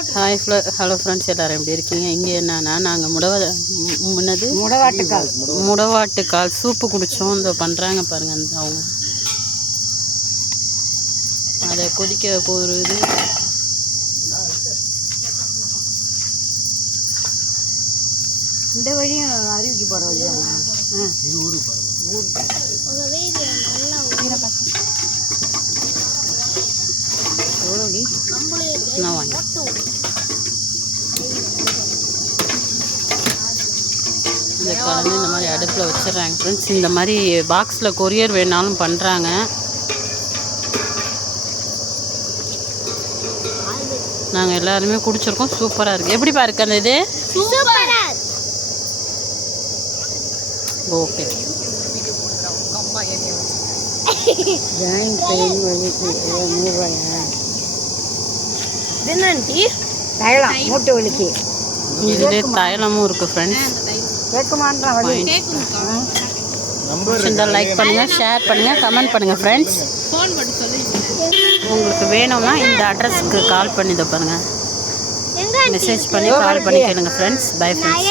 Hello friends, எல்லோரும் எப்படி இருக்கீங்க? இங்கே என்னன்னா நாங்கள் முடவாட்டுக்கால் சூப்பு குடித்தோம். இந்த பண்ணுறாங்க பாருங்கள் அந்த அவங்க அதை கொதிக்க போகிறது. இந்த வழியும் அருவிக்கு போகிற வழியா? நான் வாங்க இந்த குழந்தை இந்த மாதிரி அடுப்பில் வச்சிடுறாங்க ஃப்ரெண்ட்ஸ். இந்த மாதிரி பாக்ஸில் கொரியர் வேணாலும் பண்ணுறாங்க. நாங்கள் எல்லாருமே குடிச்சிருக்கோம். சூப்பராக இருக்குது. எப்படி பாருக்கு அந்த இது? ஓகே. மூட்டை வலிக்கு இதுலேயே தைலமும் இருக்குது ஃப்ரெண்ட்ஸ். லைக் பண்ணுங்கள், ஷேர் பண்ணுங்கள், கமெண்ட் பண்ணுங்கள் ஃப்ரெண்ட்ஸ். உங்களுக்கு வேணும்னா இந்த அட்ரஸ்க்கு கால் பண்ணி பாருங்கள், மெசேஜ் பண்ணி கால் பண்ணி கேளுங்க ஃப்ரெண்ட்ஸ். Bye friends.